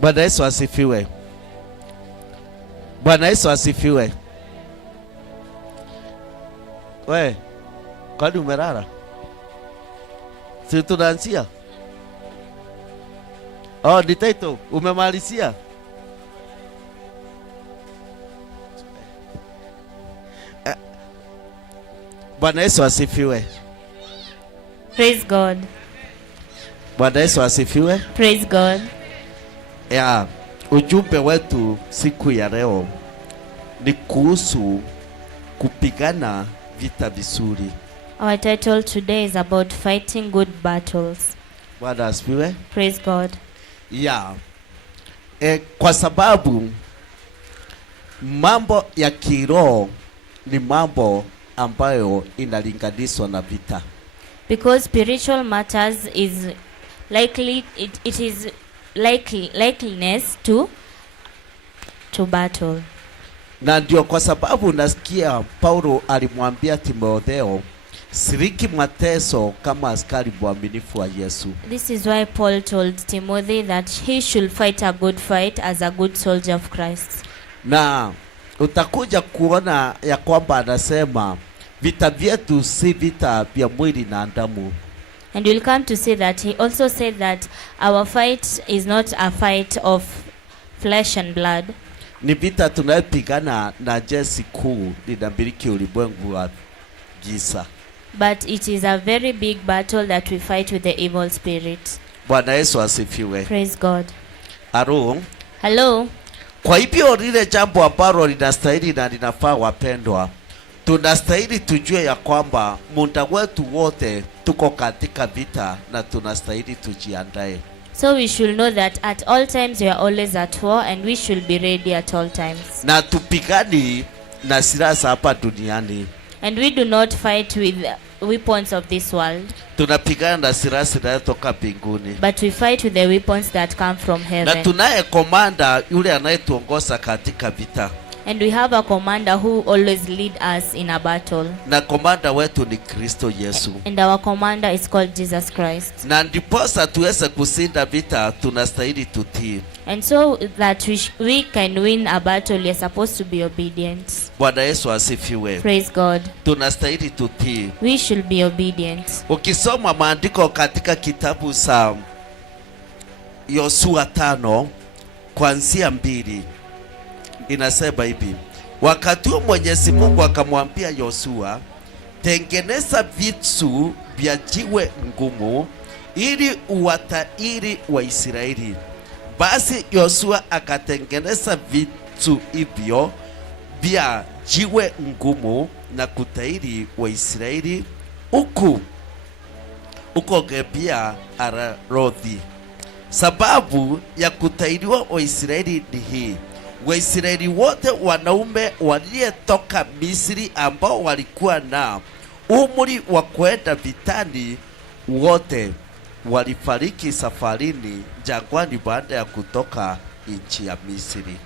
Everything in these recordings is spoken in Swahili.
Bwana Yesu asifiwe. Bwana Yesu asifiwe. We, kwani umelala? Si tunaanzia? Oh, ni title. Umemalizia? Bwana Yesu asifiwe. Praise God. Bwana Yesu asifiwe. Praise God. Yeah, ujumbe wetu siku ya leo ni kuhusu kupigana vita vizuri. Our title today is about fighting good battles. Bwana asifiwe. Praise God. Yeah. Kwa sababu mambo ya kiroho ni mambo ambayo inalinganishwa na vita. Because spiritual matters is likely it is likeliness to battle. Na ndio kwa sababu nasikia Paulo alimwambia Timotheo siriki mateso kama askari mwaminifu wa Yesu. This is why Paul told Timothy that he should fight a good fight as a good soldier of Christ. Na utakuja kuona ya kwamba anasema vita vyetu si vita vya mwili na damu. And you'll come to see that he also said that our fight is not a fight of flesh and blood. Ni vita tunayopigana na jeshi kuu linamiliki ulimwengu wa giza. But it is a very big battle that we fight with the evil spirit. Bwana Yesu asifiwe. Praise God. Hello. Kwa hivyo lile jambo ambalo linastahili na linafaa wapendwa, tunastahili tujue ya kwamba muda wetu wote tuko katika vita na tunastahili tujiandae. So we should know that at all times we are always at war and we should be ready at all times. Na tupigani na silaha za hapa duniani. And we do not fight with weapons of this world. Tunapigana na silaha zinazotoka mbinguni. But we fight with the weapons that come from heaven. Na tunaye komanda yule anayetuongoza katika vita. And we have a commander who always lead us in a battle. Na komanda wetu ni Kristo Yesu. And our commander is called Jesus Christ. Na ndiposa tuweze kushinda vita tunastahili tutii. And so that we can win a battle, we are supposed to be obedient. Bwana Yesu asifiwe. Praise God. Tunastahili tutii. We should be obedient. Ukisoma maandiko katika kitabu sa Yoshua 5 kuanzia 2 inasema hivi: wakati huo Mwenyezi Mungu akamwambia Yoshua, tengeneza vitu vya jiwe ngumu ili uwatairi wa Israeli. Basi Yoshua akatengeneza vitu hivyo vya jiwe ngumu na kutairi wa Israeli uko Gebia Ararothi. Sababu ya kutairiwa wa Israeli ni hii: Waisraeli wote wanaume waliyetoka Misri ambao walikuwa na umri wa kwenda vitani wote walifariki safarini jangwani baada ya kutoka nchi ya Misri.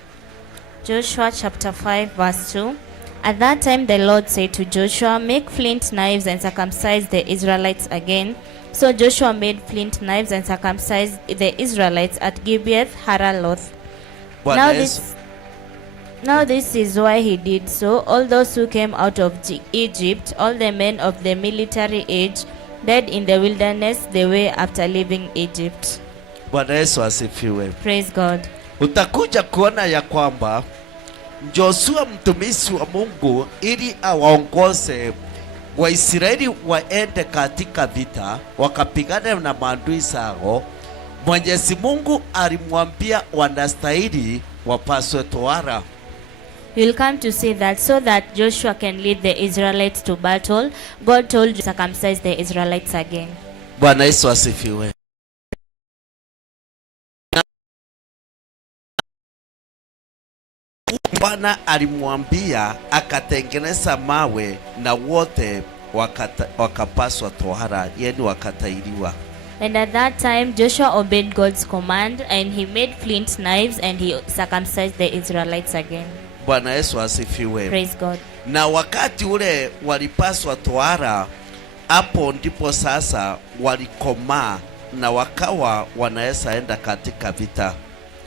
Joshua chapter 5 verse 2. At that time the Lord said to Joshua, make flint knives and circumcise the Israelites again. So Joshua made flint knives and circumcised the Israelites at Gibeath Haraloth. Now this is why he did so. All those who came out of Egypt, all the men of the military age, died in the wilderness the way after leaving Egypt. Bwana Yesu asifiwe. Praise God. Utakuja kuona ya kwamba Joshua mtumishi wa Mungu ili awaongoze Waisraeli waende katika vita wakapigana na maadui zao, Mwenyezi Mungu alimwambia wanastahili wapaswe tohara. You'll come to see that so that Joshua can lead the Israelites to battle, God told you to circumcise the Israelites again. Bwana Yesu asifiwe. Bwana alimwambia akatengeneza mawe na wote wakapaswa tohara, yani wakatairiwa. And at that time Joshua obeyed God's command and he made flint knives and he circumcised the Israelites again. Bwana Yesu asifiwe. Praise God. Na wakati ule walipaswa tohara, hapo ndipo sasa walikomaa na wakawa wanaweza enda katika vita.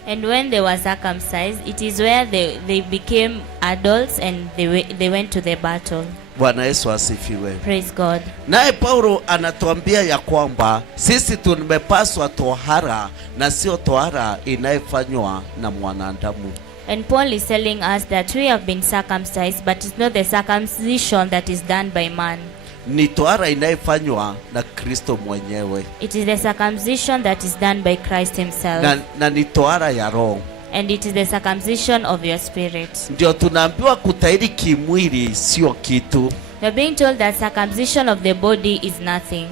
And when they were circumcised, it is where they became adults and they went to the battle. Bwana Yesu asifiwe. Praise God. Naye Paulo anatuambia ya kwamba sisi tumepaswa tohara na sio tohara inayofanywa na mwanadamu. And Paul is telling us that we have been circumcised, but it's not the circumcision that is done by man. Ni tohara inayofanywa na Kristo mwenyewe. It is the circumcision that is done by Christ himself. Na ni tohara ya roho. And it is the circumcision of your spirit. Ndio tunaambiwa kutahiri kimwili sio kitu. We are being told that circumcision of the body is nothing.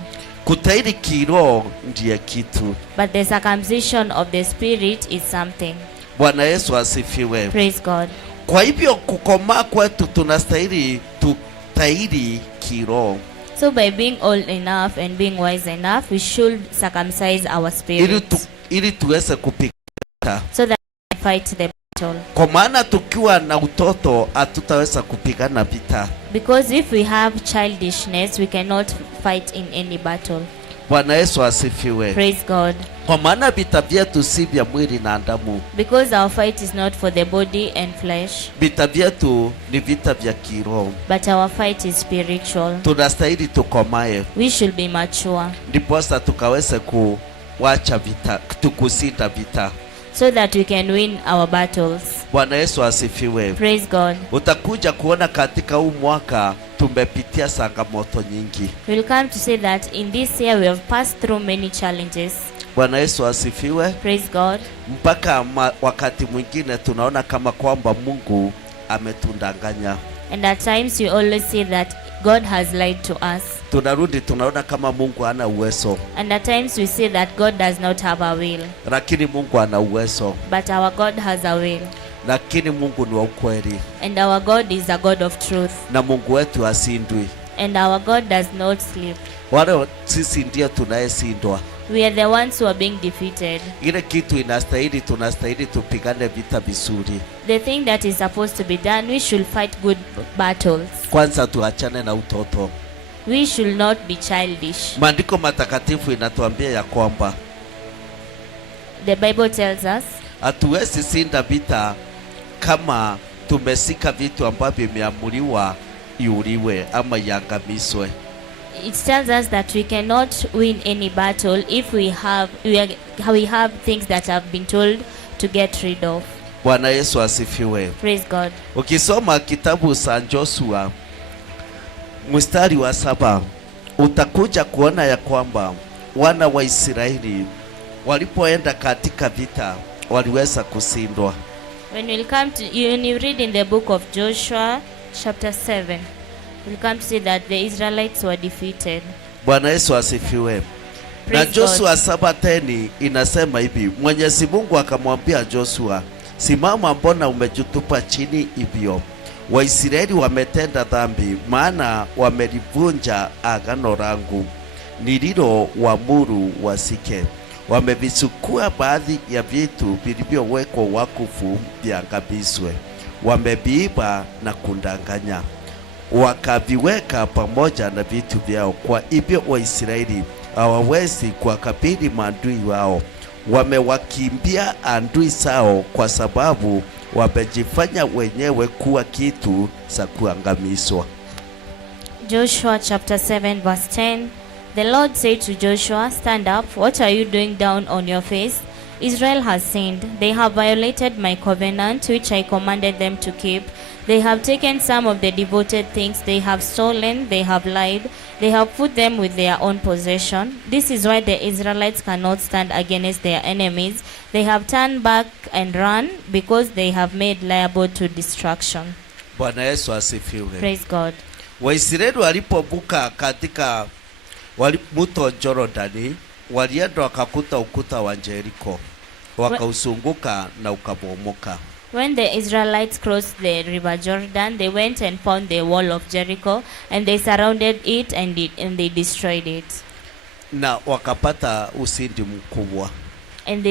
Kutahiri kiroho ndiye kitu. But the circumcision of the spirit is something. Bwana Yesu asifiwe. Praise God. Kwa hivyo kukomaa kwetu tunastahili tutahiri kiroho. So by being old enough and being wise enough, we should circumcise our spirit. Ili tuweze kupigana. So that we fight the battle. Kwa maana tukiwa na utoto hatutaweza kupigana vita. Because if we have childishness, we cannot fight in any battle. Bwana Yesu asifiwe. Praise God. Kwa maana vita vyetu si vya mwili na damu. Because our fight is not for the body and flesh. Vita vyetu ni vita vya kiroho. But our fight is spiritual. Tunastahili tukomae. We should be mature. Ndiposa tukaweze kuwacha vita, tukushinda vita. So that we can win our battles. Bwana Yesu asifiwe. Praise God. Utakuja kuona katika huu mwaka tumepitia changamoto nyingi. We'll come to say that in this year we have passed through many challenges. Bwana Yesu asifiwe. Praise God. Mpaka wakati mwingine tunaona kama kwamba Mungu ametundanganya. And at times we always say that God has lied to us. Tunarudi tunaona kama Mungu hana uwezo. And at times we say that God does not have a will. Lakini Mungu ana uwezo. But our God has a will. Lakini Mungu ni wa ukweli. And our God is a God of truth. Na Mungu wetu hasindwi. And our God does not sleep. Wale sisi ndio tunayeshindwa. We are the ones who are being defeated. Ile kitu inastahili tunastahili tupigane vita vizuri. The thing that is supposed to be done, we should fight good battles. Kwanza tuachane na utoto. We should not be childish. Maandiko matakatifu inatuambia ya kwamba the Bible tells us hatuwezi shinda vita kama tumesika vitu ambavyo vimeamuriwa iuliwe ama iangamizwe. It tells us that we cannot win any battle if we have things that have been told to get rid of. Bwana Yesu asifiwe. Praise God. Ukisoma kitabu cha Joshua mstari wa 7 utakuja kuona ya kwamba wana wa Israeli walipoenda katika vita waliweza kushindwa. When you read in the book of Joshua chapter 7, we'll come to see that the Israelites were defeated. Bwana Yesu asifiwe. Na Joshua 7:10 inasema hivi, Mwenyezi Mungu akamwambia Joshua, simama, mbona umejitupa chini hivyo? Waisraeli wametenda dhambi, maana wamelivunja agano langu nililo waamuru wasike. Wamevichukua baadhi ya vitu vilivyowekwa wakfu viangamizwe. Wameviiba na kundanganya, wakaviweka pamoja na vitu vyao. Kwa hivyo Waisraeli hawawezi kuwakabili maadui wao. Wamewakimbia adui zao kwa sababu wamejifanya wenyewe kuwa kitu cha kuangamizwa. Joshua chapter 7 verse 10. The Lord said to Joshua, stand up, what are you doing down on your face? Israel has sinned. They have violated my covenant which I commanded them to keep. They have taken some of the devoted things, they have stolen, they have lied, they have put them with their own possession. This is why the Israelites cannot stand against their enemies. They have turned back and run because they have made liable to destruction. Bwana Yesu asifiwe. Praise God. Waisraeli walipovuka katika mto Jordani, walienda wakakuta ukuta wa Jericho, wakausunguka na ukabomoka. When the Israelites crossed the river Jordan, they went and found the wall of Jericho, and they surrounded it and they destroyed it. Na wakapata ushindi mkubwa. And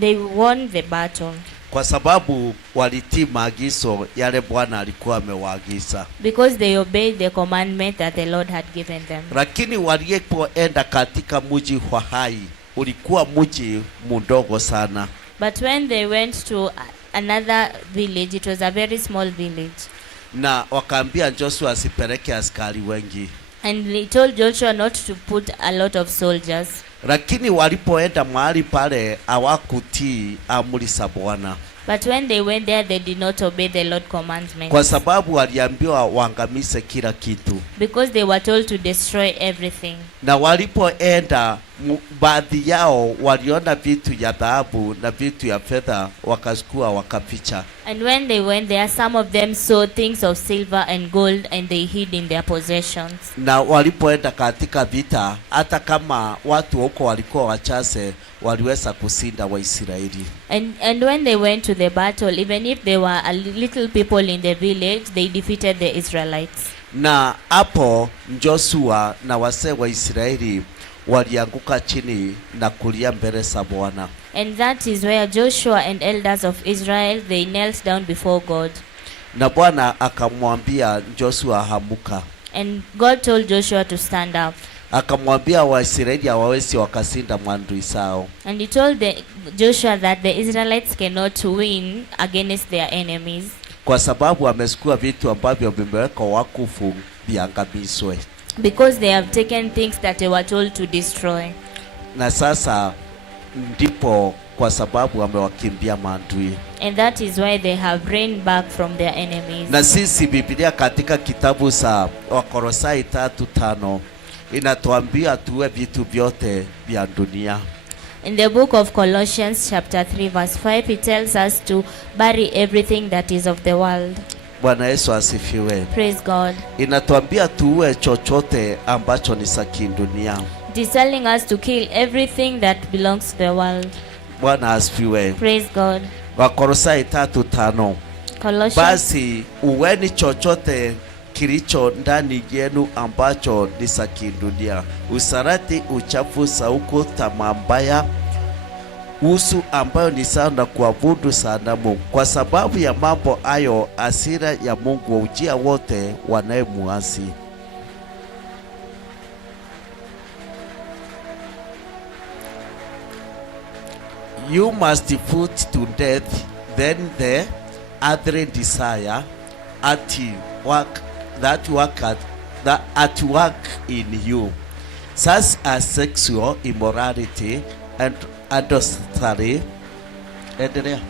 they won the battle. Kwa sababu walitii maagizo yale Bwana alikuwa amewaagiza. Because they obeyed the commandment that the Lord had given them. Lakini walipoenda katika mji wa Hai, ulikuwa mji mdogo sana. But when they went to another village, it was a very small village. Na wakaambia Joshua asipeleke askari wengi. And they told Joshua not to put a lot of soldiers. Lakini walipoenda mahali pale hawakutii amri za Bwana. But when they went there, they did not obey the Lord's commandments. Kwa sababu waliambiwa waangamize kila kitu. Because they were told to destroy everything. Na walipoenda baadhi yao waliona vitu ya dhahabu na vitu ya fedha, wakachukua wakaficha. And when they went there, some of them saw things of silver and gold, and they hid in their possessions. Na walipoenda katika vita, hata kama watu huko walikuwa wachache, waliweza kushinda Waisraeli. And when they went to the battle, even if there were a little people in the village, they defeated the Israelites. Na hapo Joshua na wazee wa Israeli walianguka chini na kulia mbele za Bwana. And that is where Joshua and elders of Israel, they knelt down before God. Na Bwana akamwambia Joshua, hamuka. And God told Joshua to stand up. Akamwambia Waisraeli hawawezi wakasinda maadui zao. And he told Joshua that the Israelites cannot win against their enemies. Kwa sababu amechukua vitu ambavyo vimewekwa wakufu viangamizwe. Because they have taken things that they were told to destroy. Na sasa ndipo kwa sababu amewakimbia maadui. And that is why they have reigned back from their enemies. Na sisi Biblia katika kitabu sa Wakolosai 3:5 inatuambia tuwe vitu vyote vya dunia. In the book of Colossians chapter 3 verse 5, it tells us to bury everything that is of the world. Bwana Yesu asifiwe. Praise God. Inatuambia tuwe chochote ambacho ni za kidunia. It is telling us to kill everything that belongs to the world. Bwana asifiwe. Praise God. Wakolosai 3:5. Colossians. Basi uweni chochote kilicho ndani yenu ambacho ni za kidunia: usarati, uchafu, sauku, tamaa mbaya, usu ambayo ni sawa na kuabudu sanamu. Kwa sababu ya mambo hayo hasira ya Mungu hujia wote wanayemuasi. You must put to death then the earthly desire at work in you, such as sexual immorality and adultery. Endelea.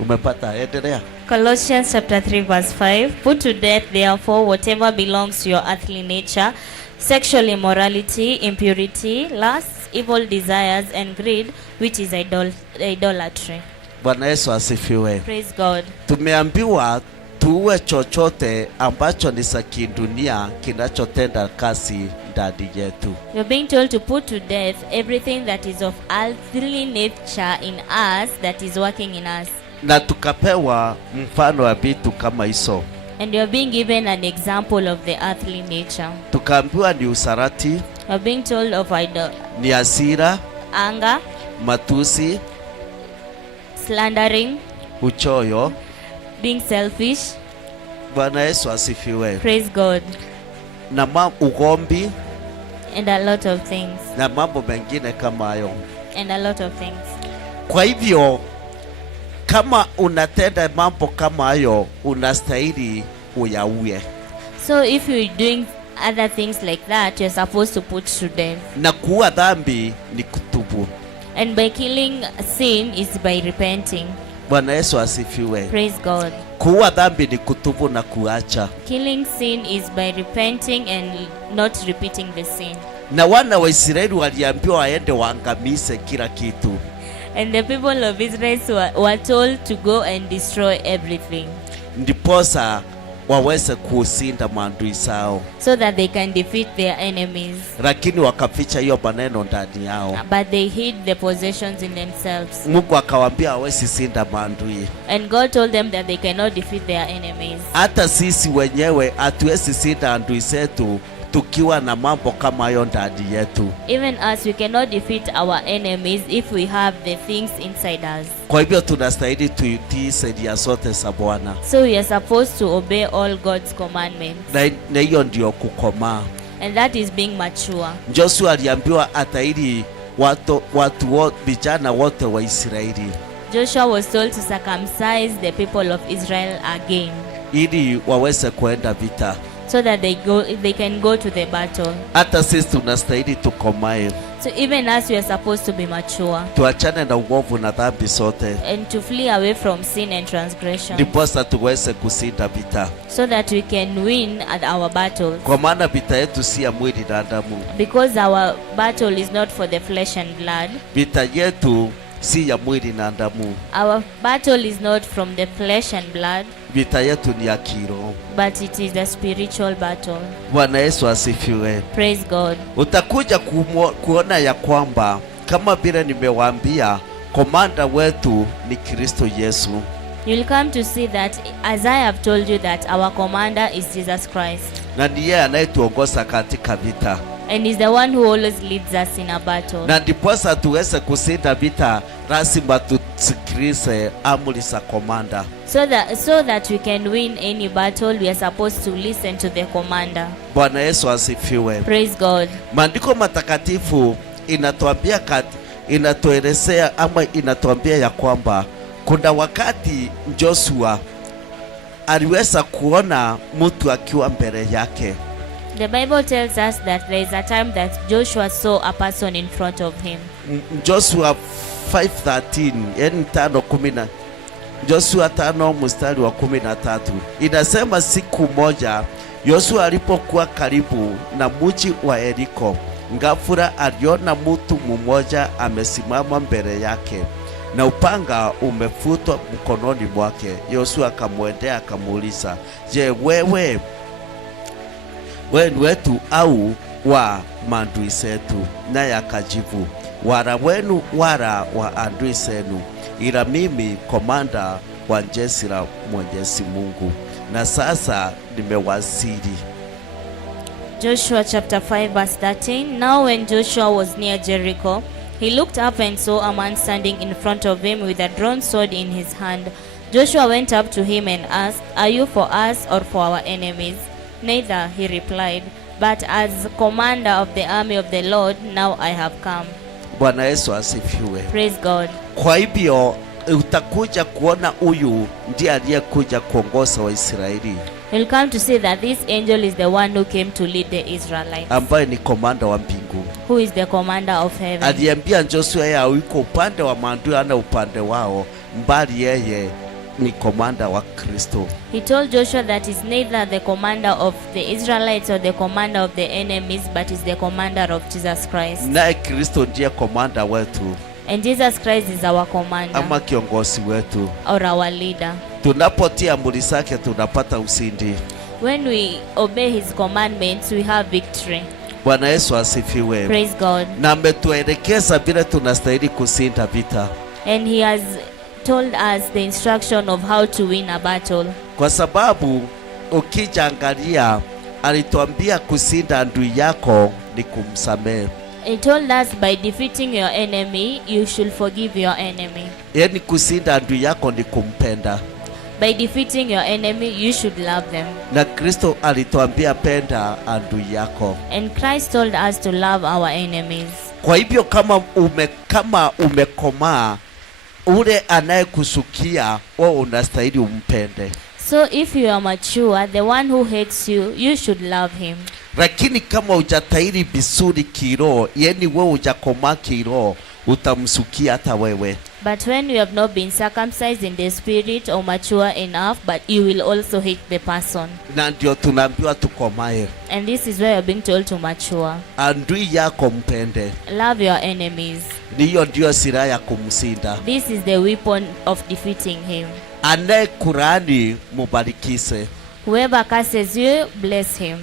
Umepata? Endelea. Colossians chapter 3 verse 5. Put to death therefore whatever belongs to your earthly nature: sexual immorality, impurity, lust, evil desires, and greed, which is idolatry. Bwana Yesu asifiwe. Praise God. Tumeambiwa tuwe chochote ambacho ni za kidunia kinachotenda kazi ndani yetu. You're being told to put to death everything that is of earthly nature in us, that is working in us. Na tukapewa mfano wa vitu kama hizo. And you're being given an example of the earthly nature. Tukaambiwa ni usarati. You're being told of ni hasira, anger, matusi, slandering, uchoyo, being selfish. Bwana Yesu asifiwe. Praise God. Na ugomvi, and a lot of things. Na mambo mengine kama hayo. And a lot of things. Kwa hivyo kama unatenda mambo kama hayo, unastahili uyaue. So if you're doing other things like that, you're supposed to put to death. Na kuua dhambi ni kutubu. And by killing sin is by repenting. Bwana Yesu asifiwe. Praise God. Kuua dhambi ni kutubu na kuacha. Killing sin is by repenting and not repeating the sin. Na wana wa Israeli waliambiwa waende waangamize kila kitu. And the people of Israel were told to go and destroy everything. Ndiposa waweze kuusinda maadui zao. So that they can defeat their enemies. Lakini wakaficha hiyo maneno ndani yao. But they hid the possessions in themselves. Mungu akawaambia hawezi sinda maadui. And God told them that they cannot defeat their enemies. Hata sisi wenyewe hatuwezi sinda adui zetu tukiwa na mambo kama hayo ndani yetu. Even us, we cannot defeat our enemies if we have the things inside us. Kwa hivyo tunastahili tutii sheria zote za Bwana. So we are supposed to obey all God's commandments. Na hiyo ndio kukomaa. And that is being mature. Joshua aliambiwa atahili vijana wote wa Israeli, Joshua was told to circumcise the people of Israel again, ili waweze kuenda vita, so that they can go to the battle. Hata sisi tunastahili tukomae. So even as we are supposed to be mature, tuachane na uovu na dhambi zote, and to flee away from sin and transgression, ndiposa tuweze kushinda vita, so that we can win at our battles. Kwa maana vita yetu si ya mwili na damu, because our battle is not for the flesh and blood. Vita yetu si ya mwili na damu. Our battle is not from the flesh and blood. Vita yetu ni ya kiroho. But it is a spiritual battle. Bwana Yesu asifiwe. Praise God. Utakuja kuona ya kwamba kama vile nimewaambia, komanda wetu ni Kristo Yesu. You'll come to see that, as I have told you, that our commander is Jesus Christ. Na ndiye anayetuongoza katika vita. And is the one who always leads us in a battle. Na ndiposa tuweze kushinda vita, lazima tusikilize amri za komanda. So that we can win any battle, we are supposed to listen to the commander. Bwana Yesu asifiwe. Praise God. Maandiko matakatifu inatuelezea ama inatuambia ya kwamba kuna wakati Joshua aliweza kuona mtu akiwa mbele yake. The Bible tells us that there is a time that Joshua saw a person in front of him. Joshua 5:13, yani 5:10. Joshua 5 mstari wa 13. Inasema siku moja Joshua alipokuwa karibu na mji wa Yeriko, ghafula aliona mtu mmoja amesimama mbele yake na upanga umefutwa mkononi mwake. Joshua akamwendea akamuuliza, "Je, wewe ni wetu au wa maadui zetu?" Naye akajibu, "Wala wenu wala wa adui zenu, ila mimi komanda wa jeshi la Mwenyezi Mungu, na sasa nimewasili." Joshua chapter 5 verse 13. Now when Joshua was near Jericho, he looked up and saw a man standing in front of him with a drawn sword in his hand. Joshua went up to him and asked, "Are you for us or for our enemies?" "Neither," he replied, "but as commander of the army of the Lord, now I have come." Bwana Yesu asifiwe. Praise God. Kwa hivyo utakuja kuona huyu ndiye aliyekuja kuongoza Waisraeli, You'll come to see that this angel is the one who came to lead the Israelites, ambaye ni komanda wa mbingu, who is the commander of heaven. Aliambia Joshua yeye yuko upande wa maadui, ana upande wao, mbali yeye ni komanda wa Kristo. He told Joshua that is neither the commander of the Israelites or the commander of the enemies, but is the commander of Jesus Christ. Naye Kristo ndiye komanda wetu, And Jesus Christ is our commander, ama kiongozi wetu. or our leader. Tunapotia amri zake tunapata ushindi. When we obey his commandments, we have victory. Bwana Yesu asifiwe. Praise God. Na ametuelekeza vile tunastahili kushinda vita, And he has told us the instruction of how to win a battle. kwa sababu ukijangalia alituambia kushinda adui yako ni kumsamehe. He told us by defeating your enemy, you should forgive your enemy. Yaani kushinda adui yako ni kumpenda. By defeating your enemy, you should love them. Na Kristo alituambia penda adui yako. And Christ told us to love our enemies. Kwa hivyo kama umekomaa, ule anayekusukia wewe unastahili umpende. So if you are mature, the one who hates you, you should love him. Lakini kama hujatahiri vizuri kiroho, yani wewe hujakomaa kiroho, utamsukia hata wewe. But when you have not been circumcised in the spirit or mature enough, but you will also hate the person. Na ndio tunaambiwa tukomae. And this is where you're being told to mature. Adui yako mpende. Love your enemies. Hiyo ndio silaha ya kumshinda. This is the weapon of defeating him. Anayekulaani mubarikise. Whoever curses you, bless him.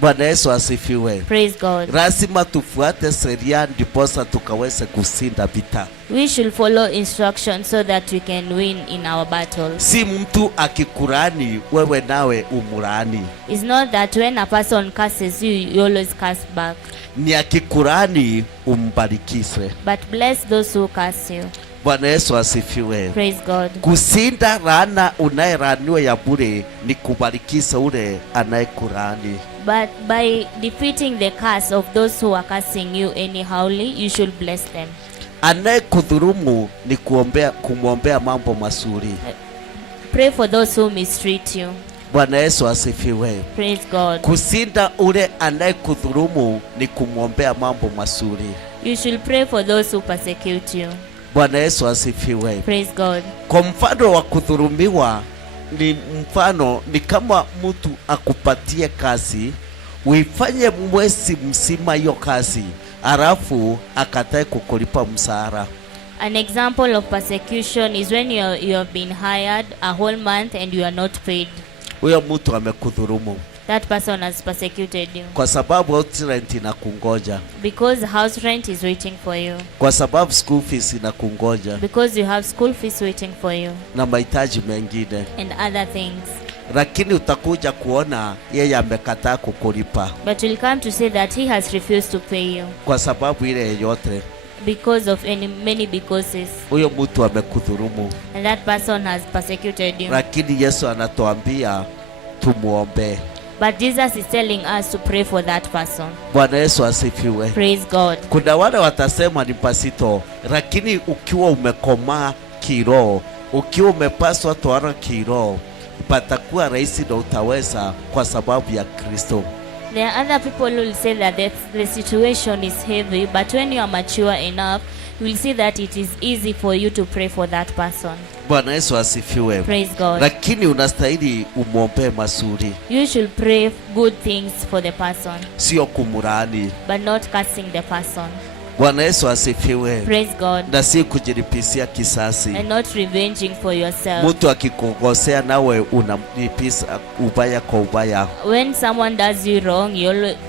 Bwana Yesu asifiwe. Praise God. Lazima tufuate sheria ndiposa tukaweze kushinda vita. We should follow instructions so that we can win in our battles. Si mtu akikulaani wewe nawe umulaani. It's not that when a person curses you, you always curse back. Ni akikulaani umbarikise. But bless those who curse you. Bwana Yesu asifiwe. Praise God. Kusinda laana unayelaaniwa ya bure ni kubarikisha ule anayekulaani. But by defeating the curse of those who are cursing you anyhowly, you should bless them. Anayekudhulumu ni kumwombea mambo mazuri. Pray for those who mistreat you. Bwana Yesu asifiwe. Praise God. Kusinda ule anayekudhulumu ni kumwombea mambo mazuri. You should pray for those who persecute you. Bwana Yesu asifiwe. Praise God. Kwa mfano wa kudhulumiwa ni kama mtu akupatie kazi, uifanye mwezi mzima hiyo kazi, alafu akatae kukulipa mshahara. An example of persecution is when you have been hired a whole month and you are not paid. Huyo mtu amekudhulumu. That person has persecuted you. Kwa sababu house rent inakungoja. Because house rent is waiting for you. Kwa sababu school fees inakungoja. Because you have school fees waiting for you. Na mahitaji mengine. And other things. Lakini utakuja kuona yeye amekataa kukulipa. But you'll come to say that he has refused to pay you. Kwa sababu ile yote. Because of many becauses. Huyo mtu amekudhulumu. And that person has persecuted you. Lakini Yesu anatuambia tumuombe. But Jesus is telling us to pray for that person. Bwana Yesu asifiwe. Praise God. Kuna wale watasema ni pasito, lakini ukiwa umekomaa kiroho, ukiwa umepaswa tohara kiroho, patakuwa rahisi na utaweza kwa sababu ya Kristo. There are other people who will say that the situation is heavy, but when you are mature enough, you will see that it is easy for you to pray for that person. Bwana Yesu asifiwe. Praise God. Lakini unastahili umwombee mazuri. You should pray good things for the person. Sio kumlaani. But not cursing the person. Bwana Yesu asifiwe. Praise God. Na si kujilipisia kisasi. And not revenging for yourself. Mtu akikukosea nawe unamlipiza ubaya kwa ubaya. When someone does you wrong,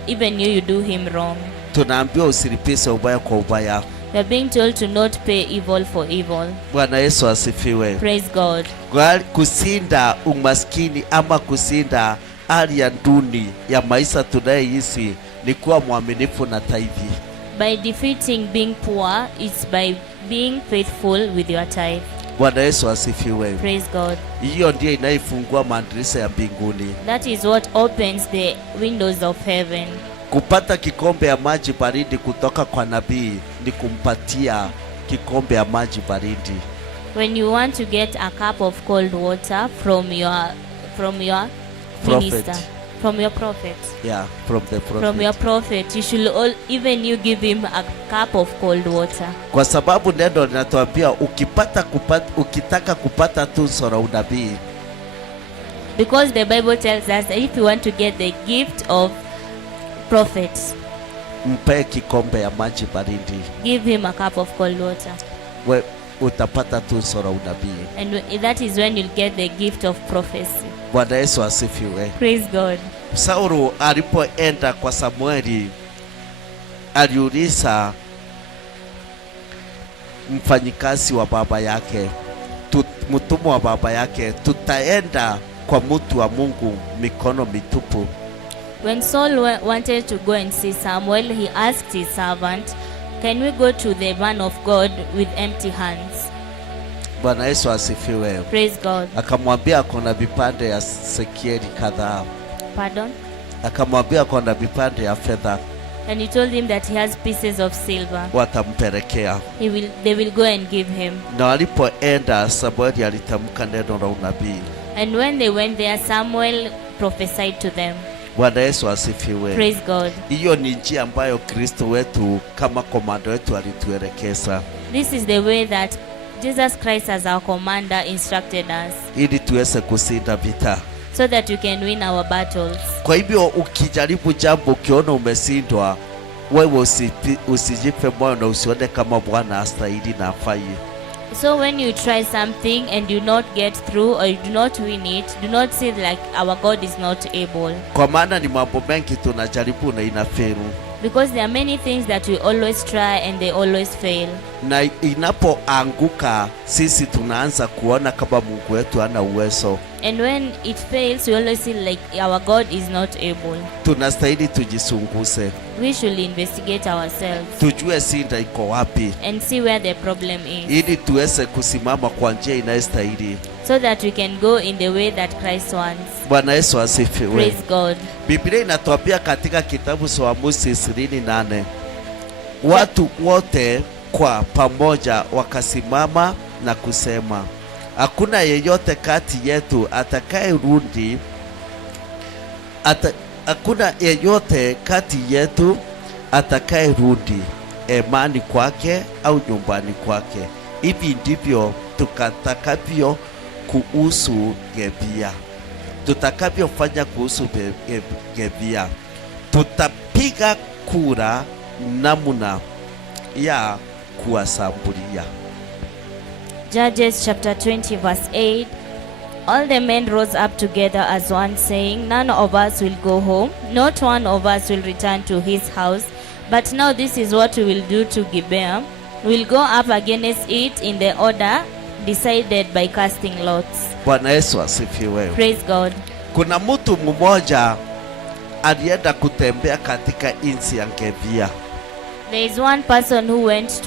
even you do him wrong. Tunaambiwa usilipize ubaya kwa ubaya. We are being told to not pay evil for evil. Bwana Yesu asifiwe. Praise God. Kusinda umaskini ama kusinda hali ya duni ya maisha tunayoishi ni kuwa mwaminifu na tithe. By defeating being poor, it's by being faithful with your tithe. Bwana Yesu asifiwe. Praise God. Hiyo ndiyo inaifungua madirisha ya mbinguni. That is what opens the windows of heaven. Kupata kikombe ya maji baridi kutoka kwa nabii ni kumpatia kikombe ya maji baridi. When you want to get a cup of cold water from your minister, from your prophet. Yeah, from the prophet. From your prophet, you should even you give him a cup of cold water. Kwa sababu neno linatuambia ukitaka kupata tuzo la unabii. Because the Bible tells us that if you want to get the gift of prophets, mpe kikombe ya maji baridi. Give him a cup of cold water. We utapata tuzo la unabii. And that is when you'll get the gift of prophecy. Bwana Yesu asifiwe. Praise God. Saulu alipoenda kwa Samueli aliuliza mfanyikazi wa baba yake, mtumwa wa baba yake, tutaenda kwa mtu wa Mungu mikono mitupu? When Saul wanted to go and see Samuel, he asked his servant, can we go to the man of God with empty hands? Bwana Yesu asifiwe. Praise God. Akamwambia kuna vipande ya sekieli kadhaa. Pardon? Akamwambia kuna vipande ya fedha. And he told him that he has pieces of silver. Watampelekea. They will go and give him. Na walipoenda, Samueli alitamka neno la unabii. And when they went there, Samuel prophesied to them. Bwana Yesu asifiwe. Praise God. Hiyo ni njia ambayo Kristo wetu kama komando wetu alituelekeza. This is the way that Jesus Christ as our commander instructed us. Ili tuweze kushinda vita. So that you can win our battles. Kwa hivyo ukijaribu jambo ukiona umeshindwa, wewe usijipe moyo na usione kama Bwana hastahili na hafai. So when you try something and you not get through or you do not win it, do not say like our God is not able. Kwa maana ni mambo mengi tunajaribu na inafeli. Because there are many things that we always try and they always fail. Na inapoanguka sisi tunaanza kuona kama Mungu wetu hana uwezo. And when it fails, we always feel like our God is not able. Tunastahili tujisunguse, We should investigate ourselves tujue shida iko wapi, and see where the problem is, ili tuweze kusimama kwa njia inayostahili. so that we can go in the way that Christ wants. Bwana Yesu asifiwe. Praise God. Biblia inatuambia katika kitabu cha Waamuzi 28, watu wote kwa pamoja wakasimama na kusema, hakuna yeyote kati yetu atakayerudi, hakuna yeyote kati yetu atakayerudi imani kwake au nyumbani kwake. Hivi ndivyo tutakavyo kuhusu Gibea. Tutakavyofanya kuhusu Gibea, tutapiga kura namna ya kuwasambulia. Judges chapter 20 verse 8. All the men rose up together as one, saying, none of us will go home, not one of us will return to his house. But now this is what we will do to Gibea. We'll go up against it in the order decided by casting lots. Bwana Yesu asifiwe. Praise God. Kuna mtu mmoja alienda kutembea katika nchi ya Gibea. There is one person who went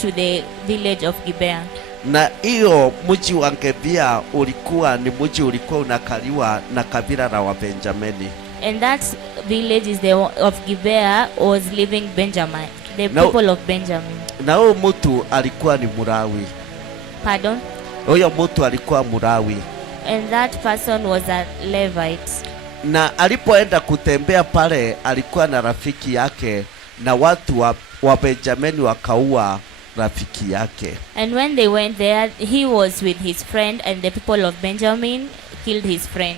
to the village of Gibea. Na hiyo mji wa Gibea ulikuwa ni mji ulikuwa unakaliwa na kabila la Wabenjamini. And that village is of Gibea was living Benjamin, the people of Benjamin. Na huyo mtu alikuwa ni Mlawi. Pardon? Huyo mtu alikuwa Mlawi. And that person was a Levite. Na alipoenda kutembea pale alikuwa na rafiki yake, na watu wa Benjamini wakaua rafiki yake. And when they went there, he was with his friend, and the people of Benjamin killed his friend.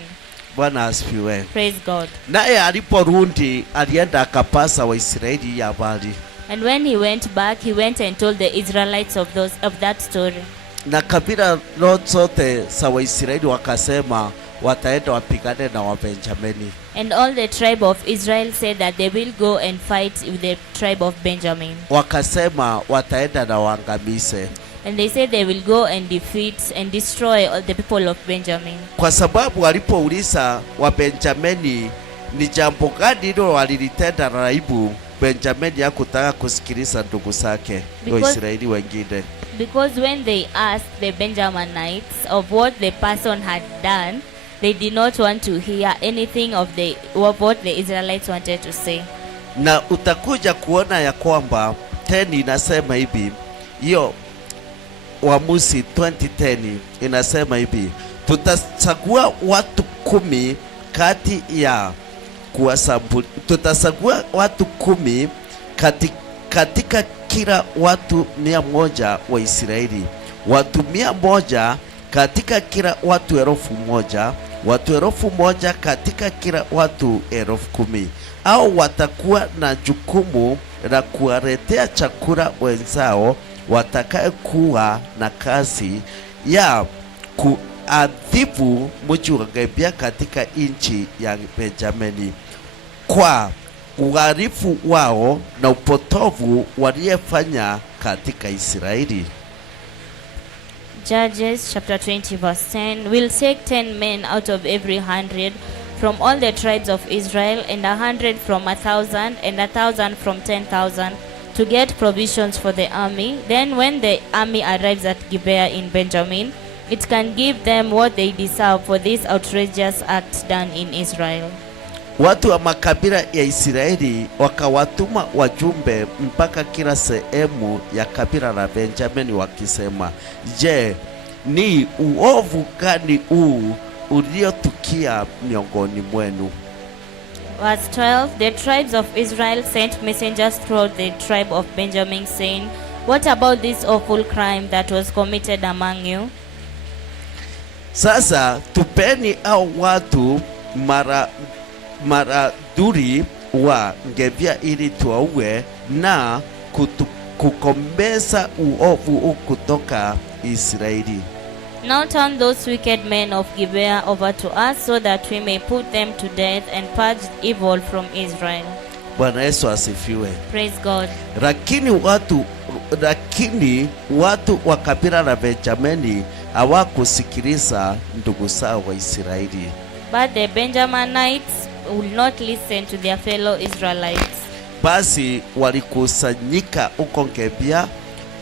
Bwana asifiwe. Praise God. Naye aliporudi alienda akapasa Waisraeli habari. And when he went back, he went and told the Israelites of that story. Na kabila zote za Waisraeli wakasema wataenda wapigane na Wabenjamini. And all the tribe of Israel said that they will go and fight with the tribe of Benjamin. Wakasema wataenda na waangamize. And they said they will go and defeat and destroy all the people of Benjamin. Kwa sababu walipouliza Wabenjamini ni jambo gani hilo walilitenda na aibu, Benjamini hakutaka kusikiliza ndugu zake Waisraeli wengine. Because when they asked the Benjaminites of what the person had done, they did not want to hear anything of what the Israelites wanted to say. Na utakuja kuona ya kwamba 10 inasema hivi, hiyo Waamuzi 20:10 inasema hivi, tutachagua watu 10 kati ya kuwasambulia, tutachagua watu 10 katika kila watu 100 wa Israeli, watu 100 katika kila watu 1,000, watu 1,000 katika kila watu 10,000. Au watakuwa na jukumu la kuwaletea chakula wenzao watakaye kuwa na kazi ya kuadhibu mji wa Gibea katika nchi ya Benjamini kwa uhalifu wao na upotovu waliyefanya katika Israeli. Judges chapter 20 verse 10. We'll take 10 men out of every 100 from all the tribes of Israel, and 100 from 1,000, and 1,000 from 10,000, to get provisions for the army. Then when the army arrives at Gibea in Benjamin, it can give them what they deserve for this outrageous act done in Israel. Watu wa makabila ya Israeli wakawatuma wajumbe mpaka kila sehemu ya kabila la Benjamini wakisema, je, ni uovu gani huu uliotukia miongoni mwenu? Verse 12. The tribes of Israel sent messengers throughout the tribe of Benjamin, saying, what about this awful crime that was committed among you? Sasa tupeni au watu maraduri wa Gibea ili tuwaue na kukomeza uovu kutoka Israeli. Now turn those wicked men of Gibea over to us, so that we may put them to death and purge evil from Israel. Bwana Yesu asifiwe. Praise God. Lakini watu wa kabila la Benjamini hawakusikiliza ndugu zao wa Israeli. But the Benjaminites would not listen to their fellow Israelites. Basi walikusanyika huko Gibea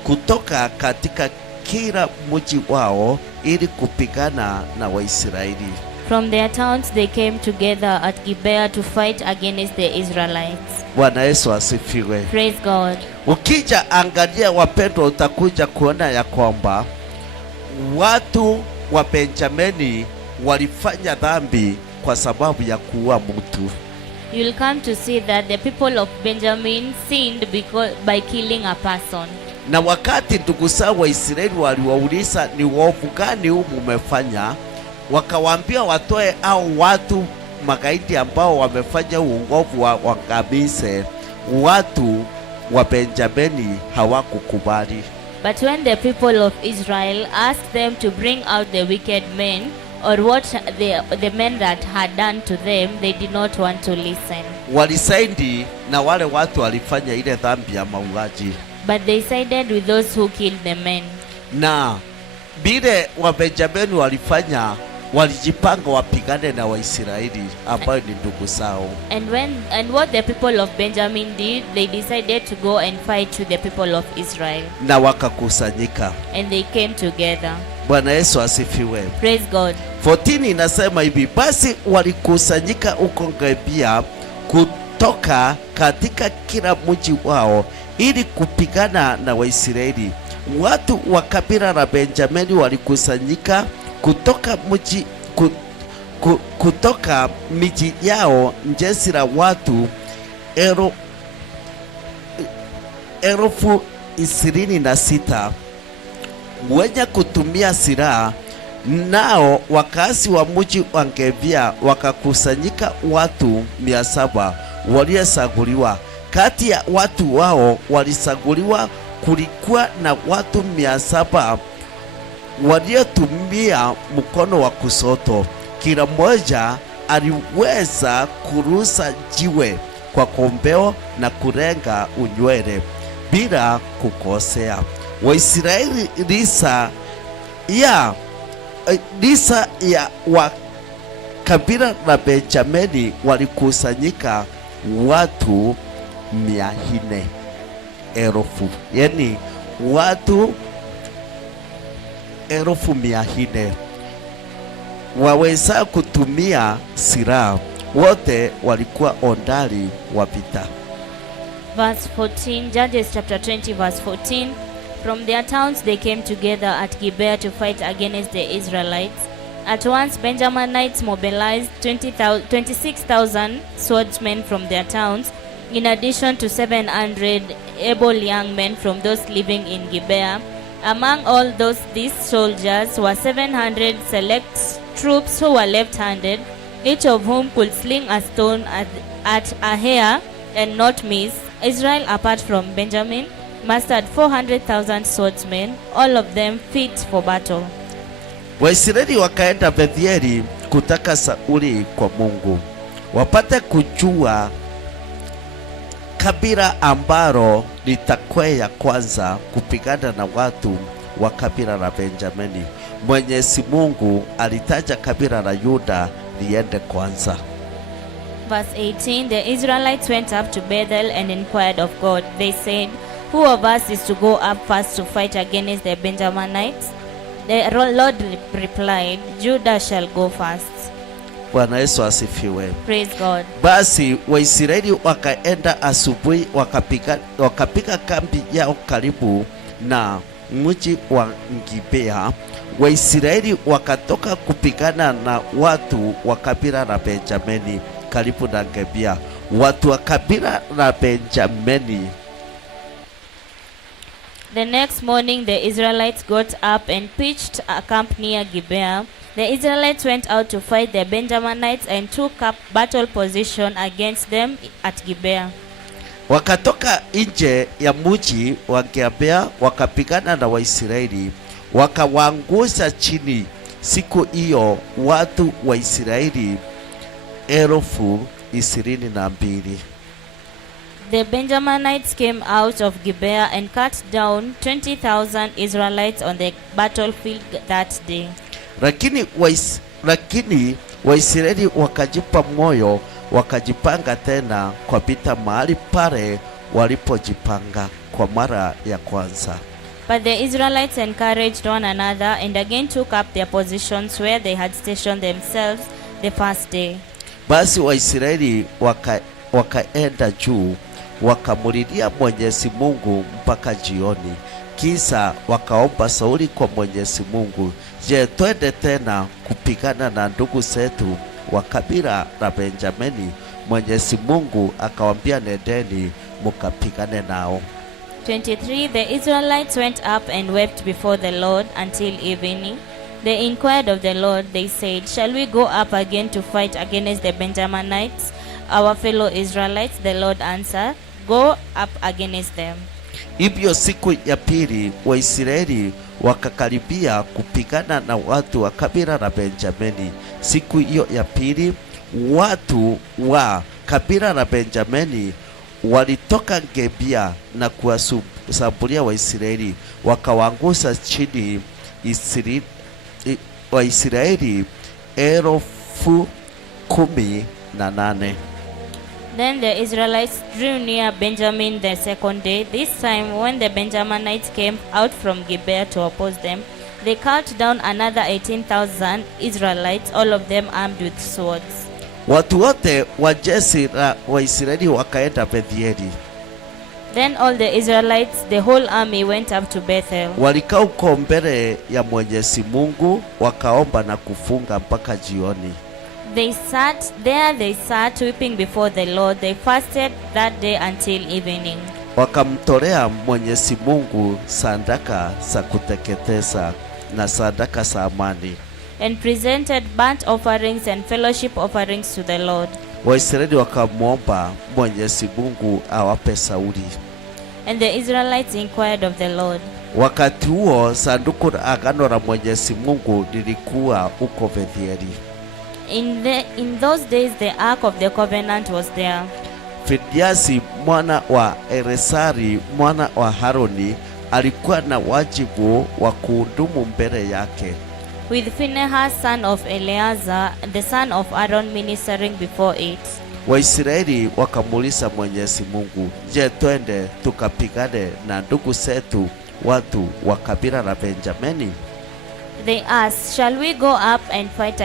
kutoka katika kila mji wao ili kupigana na Waisraeli. From their towns they came together at Gibeah to fight against the Israelites. Bwana Yesu asifiwe. Praise God. Ukija angalia wapendwa, utakuja kuona ya kwamba watu wa Benjamini walifanya dhambi kwa sababu ya kuua mtu. You'll come to see that the people of Benjamin sinned by killing a person. Na wakati ndugu zao wa Israeli waliwauliza ni uovu gani huu mumefanya, wakawaambia watoe au watu magaidi ambao wamefanya uovu waangamize. Watu wa Benjamini hawakukubali. But when the people of Israel asked them to bring out the wicked men, or what the men that had done to them, they did not want to listen. Walisaidi na wale watu walifanya ile dhambi ya mauaji. But they sided with those who killed the men. Na bile wa Benjamini walifanya, walijipanga wapigane na Waisraeli ambao ni ndugu zao. And what the people of Benjamin did, they decided to go and fight with the people of Israel. Na wakakusanyika. And they came together. Bwana Yesu asifiwe. Praise God. 14 inasema hivi, basi walikusanyika huko Gibea kutoka katika kila mji wao ili kupigana na Waisraeli. Watu wa kabila la Benjamini walikusanyika kutoka miji yao, jeshi la watu 26,000 wenye kutumia silaha. Nao wakazi wa mji wa Gibea wakakusanyika watu 700 waliochaguliwa. Kati ya watu wao walichaguliwa kulikuwa na watu 700 waliotumia mkono wa kushoto. Kila mmoja aliweza kurusa jiwe kwa kombeo na kulenga unywele bila kukosea. Waisraeli lisa ya wa kabila la Benjamini walikusanyika watu 400,000, yani watu 400,000 waweza kutumia silaha. Wote walikuwa ondari wa vita. Verse 14, Judges chapter 20 verse 14. From their towns they came together at Gibeah to fight against the Israelites. At once Benjaminites mobilized 26,000 swordsmen from their towns, in addition to 700 able young men from those living in Gibeah. Among all these soldiers were 700 select troops who were left-handed, each of whom could sling a stone at a hair and not miss. Israel, apart from Benjamin, mustered 400,000 swordsmen, all of them fit for battle. Waisraeli wakaenda Bethieli kutaka Sauli kwa Mungu, wapate kujua kabila ambalo litakwea kwanza kupigana na watu wa kabila la Benjamini. Mwenyezi Mungu alitaja kabila la Yuda liende kwanza. Verse 18, the Israelites went up to Bethel and inquired of God. They said, who of us is to go up first to fight against the Benjaminites? The Lord replied, Judah shall go first. Bwana Yesu asifiwe. Praise God. Basi Waisraeli wakaenda asubuhi, wakapiga kambi yao karibu na mji wa Gibea. Waisraeli wakatoka kupigana na watu wa kabila la Benjamini karibu na Gibea. Watu wa kabila la Benjamini. The next morning the Israelites got up and pitched a camp near Gibeah. The Israelites went out to fight the Benjaminites and took up battle position against them at Gibeah. Wakatoka nje ya mji wa Gibea wakapigana na Waisraeli, wakawaangusha chini siku hiyo watu wa Israeli 22,000. The Benjaminites came out of Gibeah and cut down 20,000 Israelites on the battlefield that day. Lakini Waisraeli wakajipa moyo, wakajipanga tena kwa vita mahali pale walipojipanga kwa mara ya kwanza. But the Israelites encouraged one another and again took up their positions where they had stationed themselves the first day. Basi Waisraeli wakaenda juu, wakamulilia Mwenyezi Mungu mpaka jioni. Kisa wakaomba Sauli kwa Mwenyezi Mungu, je, twende tena kupigana na ndugu zetu wa kabila la Benjamini? Mwenyezi Mungu akawambia, nendeni mukapigane nao. 23 The Israelites went up and wept before the Lord until evening. They inquired of the Lord, they said, shall we go up again to fight against the Benjaminites, our fellow Israelites? The Lord answered, go up against them. Hivyo siku ya pili Waisraeli wakakaribia kupigana na watu wa kabila la Benjamini. Siku hiyo ya pili watu wa kabila la Benjamini walitoka Gibeah na kuwasambulia Waisraeli, wakawaangusha chini Waisraeli 18,000. Then the Israelites drew near Benjamin the second day. This time when the Benjaminites came out from Gibeah to oppose them, they cut down another 18,000 Israelites, all of them armed with swords. Watu wote wa jeshi la Waisraeli wakaenda Bethieli. Then all the Israelites, the whole army, went up to Bethel. Walikaa huko mbele ya Mwenyezi Mungu, wakaomba na kufunga mpaka jioni. They sat weeping before the Lord. They fasted that day until evening. Wakamtolea Mwenyezi Mungu sadaka za kuteketeza na sadaka za amani, and presented burnt offerings and fellowship offerings to the Lord. Waisraeli wakamwomba Mwenyezi Mungu awape Sauli. And the Israelites inquired of the Lord. Wakati huo sanduku la agano la Mwenyezi Mungu lilikuwa huko Bethieli. In those days the ark of the covenant was there. Fidiasi mwana wa Eresari mwana wa Haroni alikuwa na wajibu wa kuhudumu mbele yake, with Phinehas son of Eleazar the son of Aaron ministering before it. Waisraeli wakamuuliza Mwenyezi Mungu, je, twende tukapigane na ndugu zetu watu wa kabila la Benjamini? They asked, shall we go up and fight against